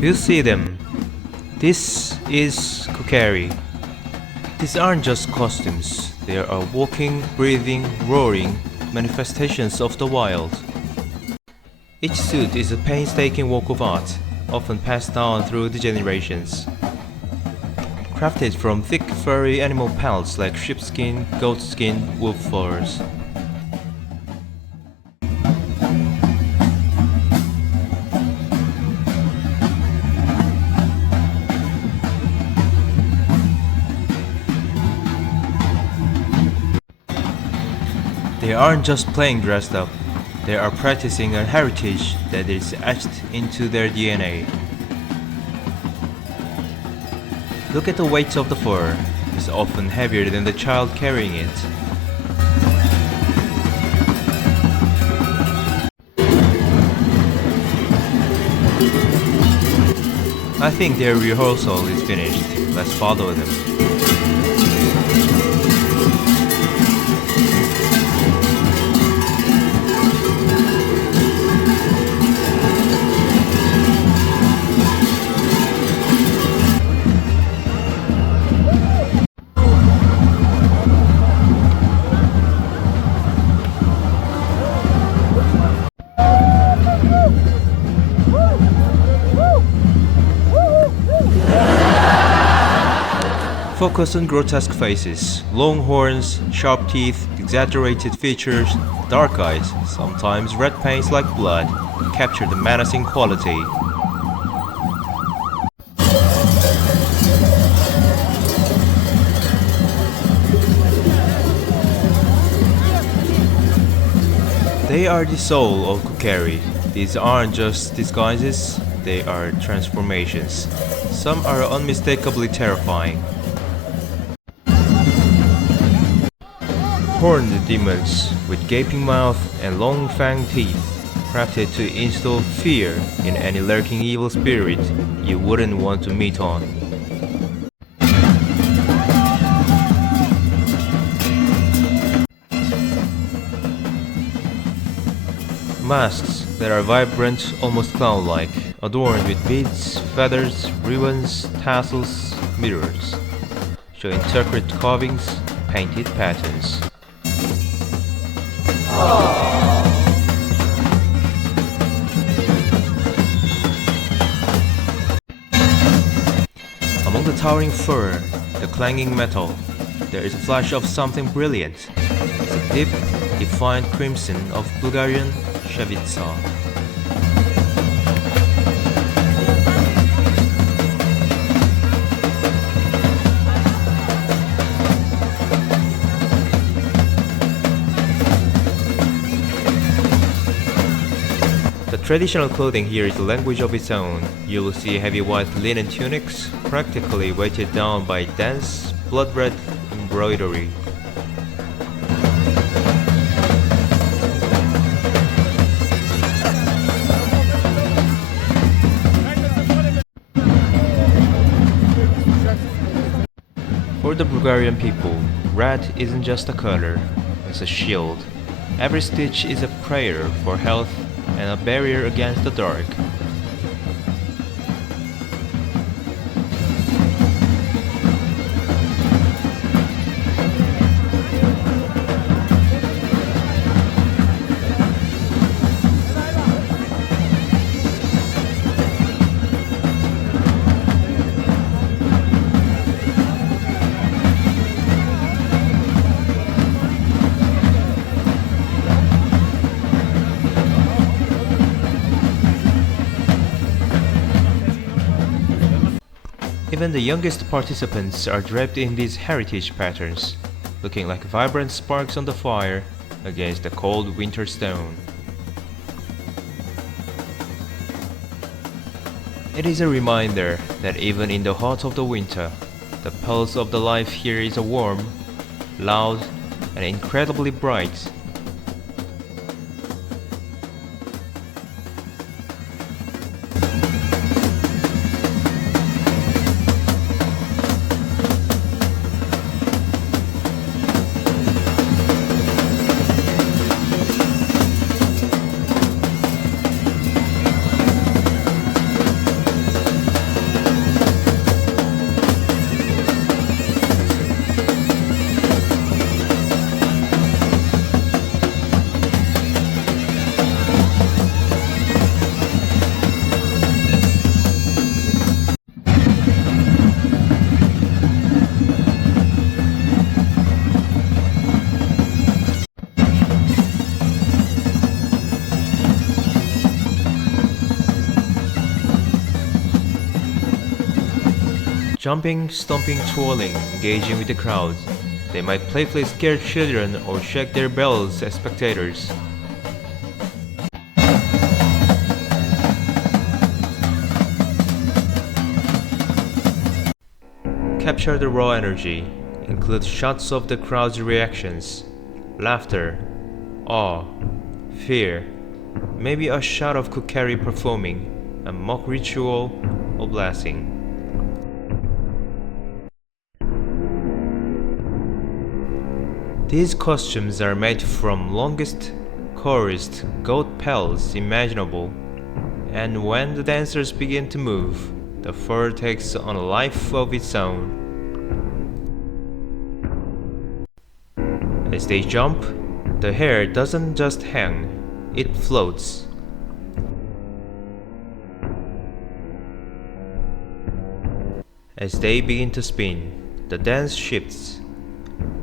You see them. This is Kukeri. These aren't just costumes, they are walking, breathing, roaring manifestations of the wild. Each suit is a painstaking work of art, often passed down through the generations. Crafted from thick furry animal pelts like sheepskin, goatskin, wolf furs. They aren't just playing dressed up, they are practicing a heritage that is etched into their DNA. Look at the weight of the fur, it's often heavier than the child carrying it. I think their rehearsal is finished, let's follow them. Focus on grotesque faces, long horns, sharp teeth, exaggerated features, dark eyes, sometimes red paints like blood, capture the menacing quality. They are the soul of Kukeri. These aren't just disguises, they are transformations. Some are unmistakably terrifying. Horned demons with gaping mouth and long fanged teeth, crafted to instill fear in any lurking evil spirit you wouldn't want to meet on. Masks that are vibrant, almost clown-like, adorned with beads, feathers, ribbons, tassels, mirrors, show intricate carvings, painted patterns. Among the towering fur, the clanging metal, there is a flash of something brilliant. It's a deep, defined crimson of Bulgarian Shevitsa. The traditional clothing here is a language of its own. You will see heavy white linen tunics, practically weighted down by dense, blood-red embroidery. For the Bulgarian people, red isn't just a color, it's a shield. Every stitch is a prayer for health and a barrier against the dark. Even the youngest participants are draped in these heritage patterns, looking like vibrant sparks on the fire against the cold winter stone. It is a reminder that even in the heart of the winter, the pulse of the life here is warm, loud, and incredibly bright. jumping, stomping, twirling, engaging with the crowd. They might playfully scare children or shake their bells at spectators. Capture the raw energy. Include shots of the crowd's reactions, laughter, awe, fear, maybe a shot of Kukeri performing a mock ritual or blessing. These costumes are made from longest, coarsest goat pelts imaginable, and when the dancers begin to move, the fur takes on a life of its own. As they jump, the hair doesn't just hang, it floats. As they begin to spin, the dance shifts.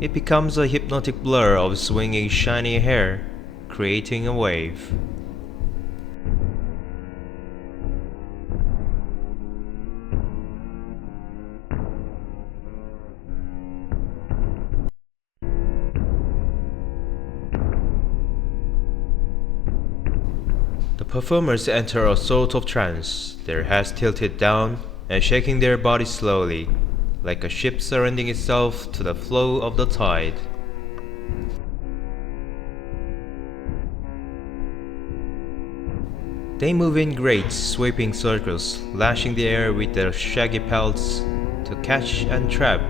It becomes a hypnotic blur of swinging shiny hair, creating a wave. The performers enter a sort of trance, their heads tilted down and shaking their bodies slowly, like a ship surrendering itself to the flow of the tide. They move in great, sweeping circles, lashing the air with their shaggy pelts to catch and trap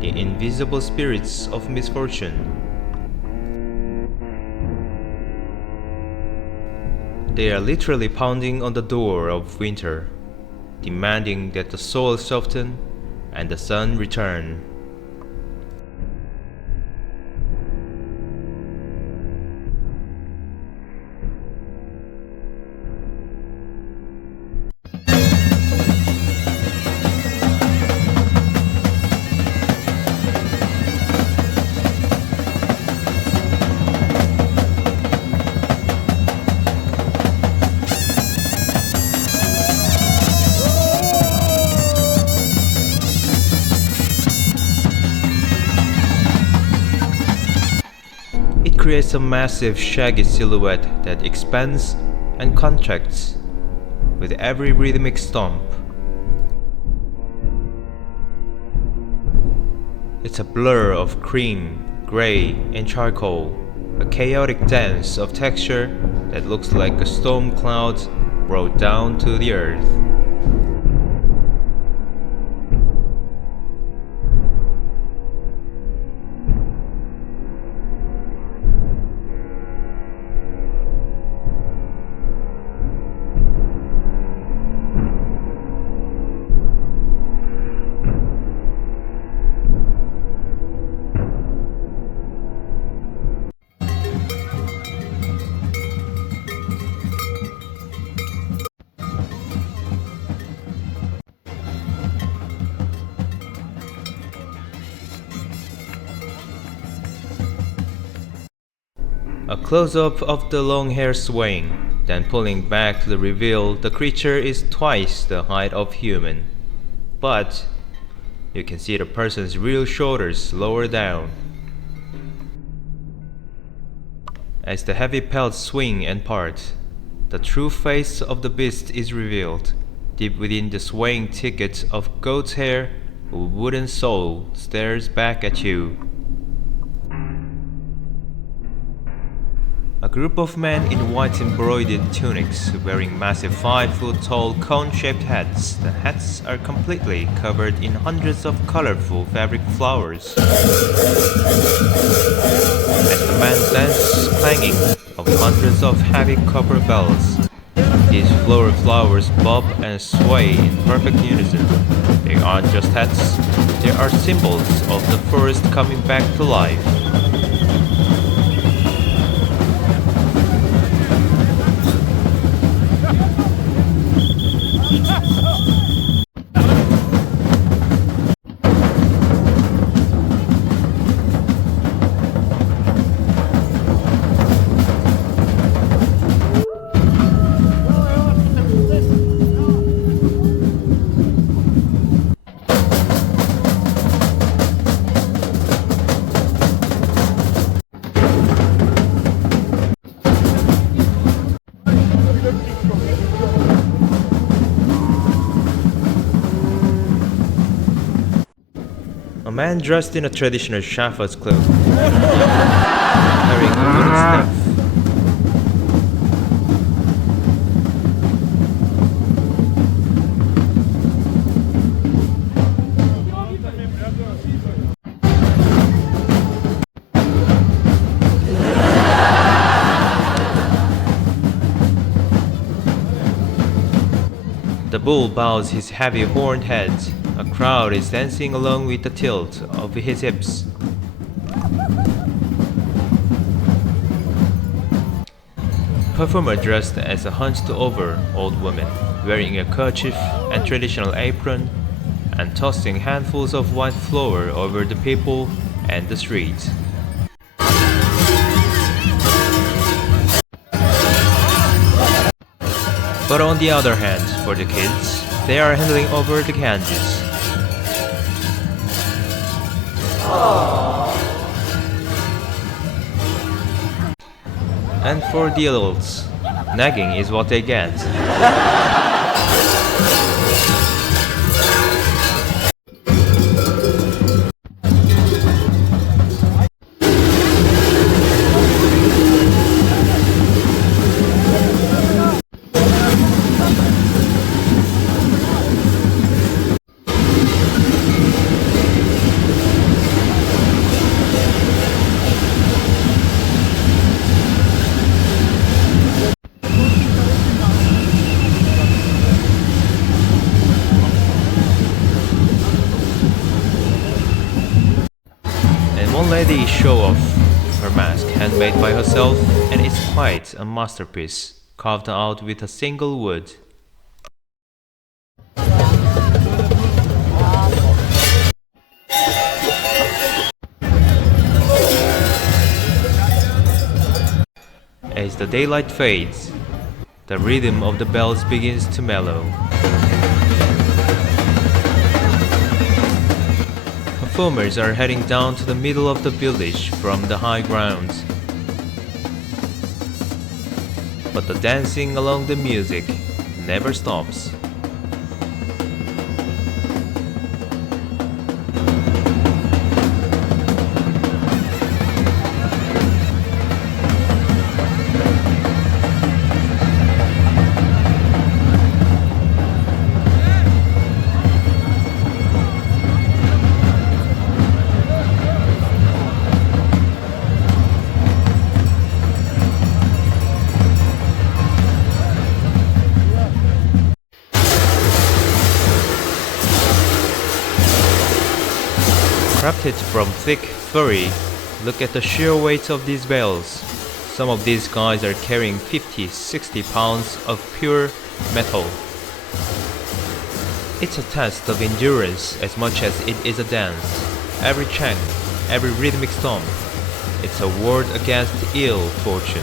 the invisible spirits of misfortune. They are literally pounding on the door of winter, demanding that the soul soften and the sun return. Creates a massive shaggy silhouette that expands and contracts with every rhythmic stomp. It's a blur of cream, gray, and charcoal, a chaotic dance of texture that looks like a storm cloud brought down to the earth. A close-up of the long hair swaying, then pulling back to reveal the creature is twice the height of human. But you can see the person's real shoulders lower down. As the heavy pelts swing and part, the true face of the beast is revealed. Deep within the swaying thicket of goat's hair, a wooden soul stares back at you. A group of men in white embroidered tunics, wearing massive 5-foot-tall cone-shaped hats. The hats are completely covered in hundreds of colorful fabric flowers. As the men dance, clanging of hundreds of heavy copper bells, these floral flowers bob and sway in perfect unison. They aren't just hats, they are symbols of the forest coming back to life. man dressed in a traditional shepherd's cloak, carrying a wooden staff. The bull bows his heavy horned head. A crowd is dancing along with the tilt of his hips. Performer dressed as a hunched-over old woman, wearing a kerchief and traditional apron, and tossing handfuls of white flour over the people and the streets. But on the other hand, for the kids, they are handing over the candies. And for the adults, nagging is what they get. One lady show off her mask handmade by herself, and it's quite a masterpiece, carved out with a single wood. As the daylight fades, the rhythm of the bells begins to mellow. Performers are heading down to the middle of the village from the high ground. But the dancing along the music never stops. Crafted from thick, furry, look at the sheer weight of these bells. Some of these guys are carrying 50-60 pounds of pure metal. It's a test of endurance as much as it is a dance. Every chant, every rhythmic stomp, it's a ward against ill fortune.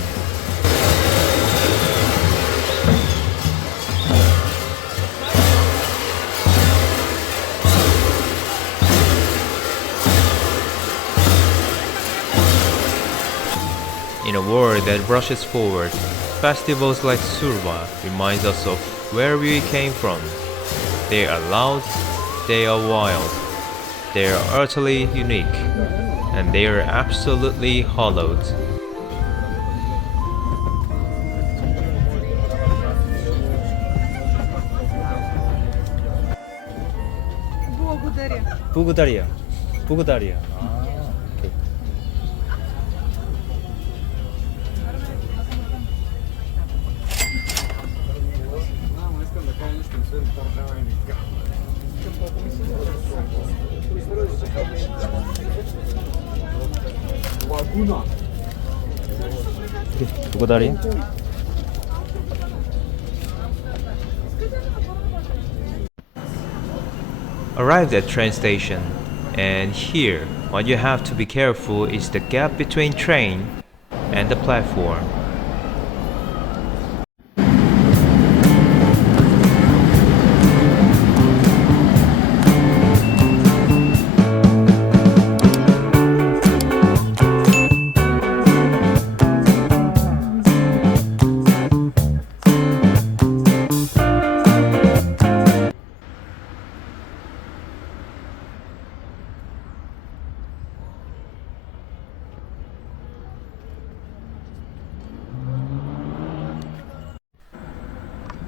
In a world that rushes forward, festivals like Surva reminds us of where we came from. They are loud, they are wild, they are utterly unique, and they are absolutely hallowed. Bulgaria. Bulgaria. Okay. Bulgaria. Arrived at train station, and here what you have to be careful is the gap between train and the platform.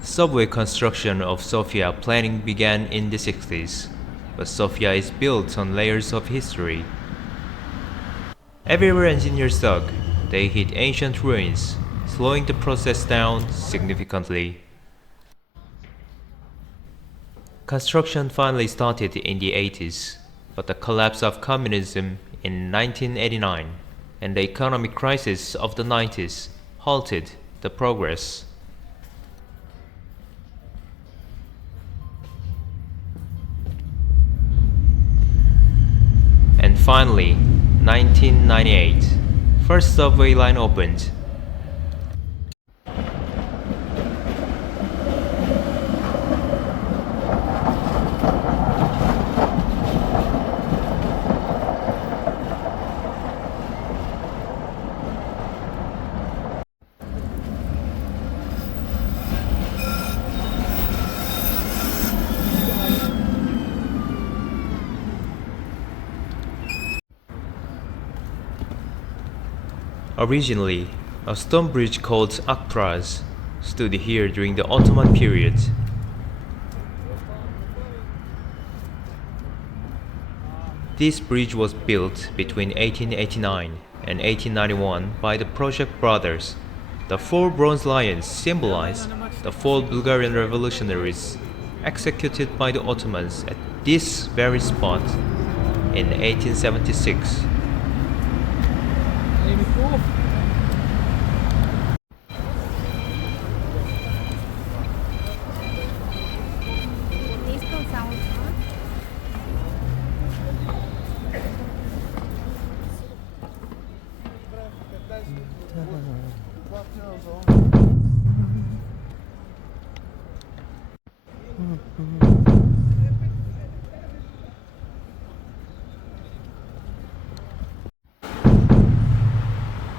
Subway construction of Sofia planning began in the 60s, but Sofia is built on layers of history. Everywhere engineers dug, they hit ancient ruins, slowing the process down significantly. Construction finally started in the 80s, but the collapse of communism in 1989 and the economic crisis of the 90s halted the progress. And finally, 1998, first subway line opened. Originally, a stone bridge called Akpras stood here during the Ottoman period. This bridge was built between 1889 and 1891 by the project brothers. The four bronze lions symbolize the four Bulgarian revolutionaries executed by the Ottomans at this very spot in 1876.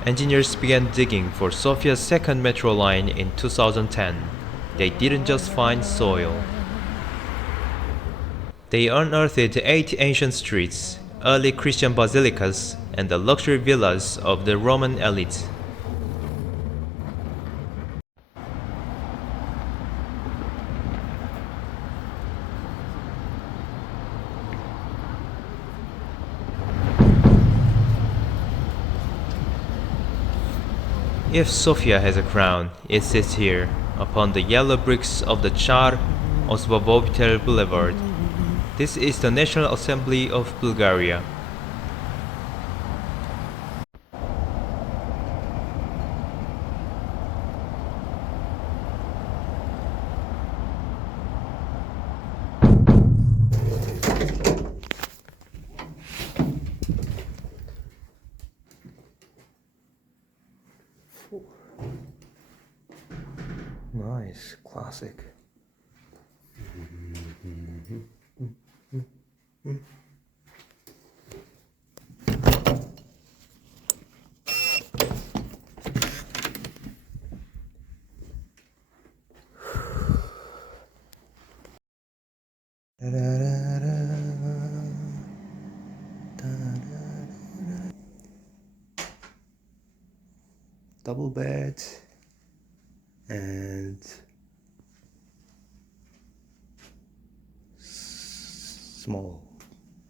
Engineers began digging for Sofia's second metro line in 2010. They didn't just find soil. They unearthed 8 ancient streets, early Christian basilicas, and the luxury villas of the Roman elite. If Sofia has a crown, it sits here, upon the yellow bricks of the Char Osvobovitel Boulevard. This is the National Assembly of Bulgaria. Nice, classic. Double bed and small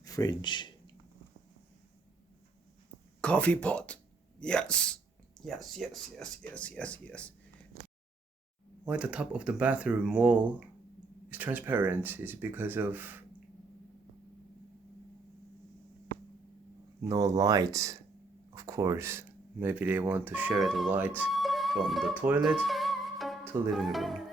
fridge. Coffee pot. Yes. Yes. Why the top of the bathroom wall is transparent is because of no light, of course. Maybe they want to share the light from the toilet to living room.